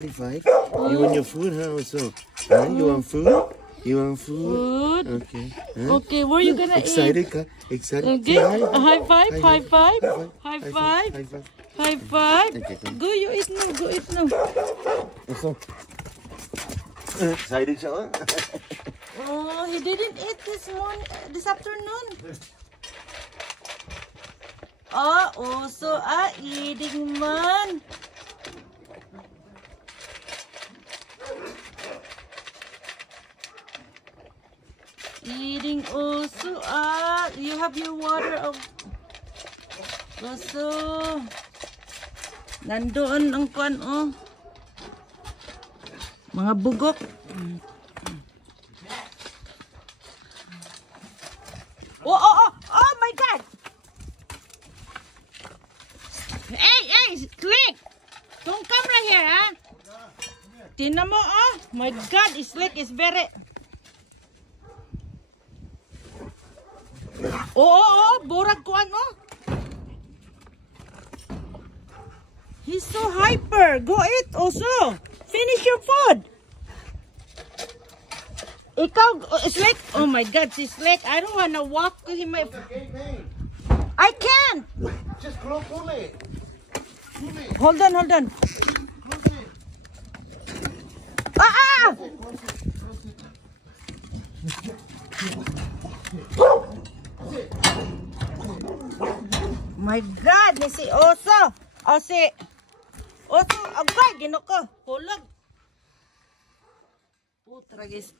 25. You want your food, huh? Also, huh? You want food? You want food? Okay. Huh? Okay, where you gonna Excited, eat? excited. Okay. Hi, High five, high five, high high five, five, high five. high five. Okay, come. Go, you eat now. Go eat now. Also, excited, siya. Oh, he didn't eat this afternoon. Oh, also eating man. Eating also. You have your water of also. Nandoon ang kuan oh. Mga bugok. Oh my God. Hey, Slick. Don't come right here, huh? Tingnan mo, oh. My God, Slick is very... Burag ko ano. He's so hyper. Go eat also. Finish your food. Ikaw, Slick. Oh my God, si Slick. I don't wanna walk to him. I can't. Just pull it. Hold on. My God, ni si Oso. Oso, agay, ginoko. Hulag. Putra, guys.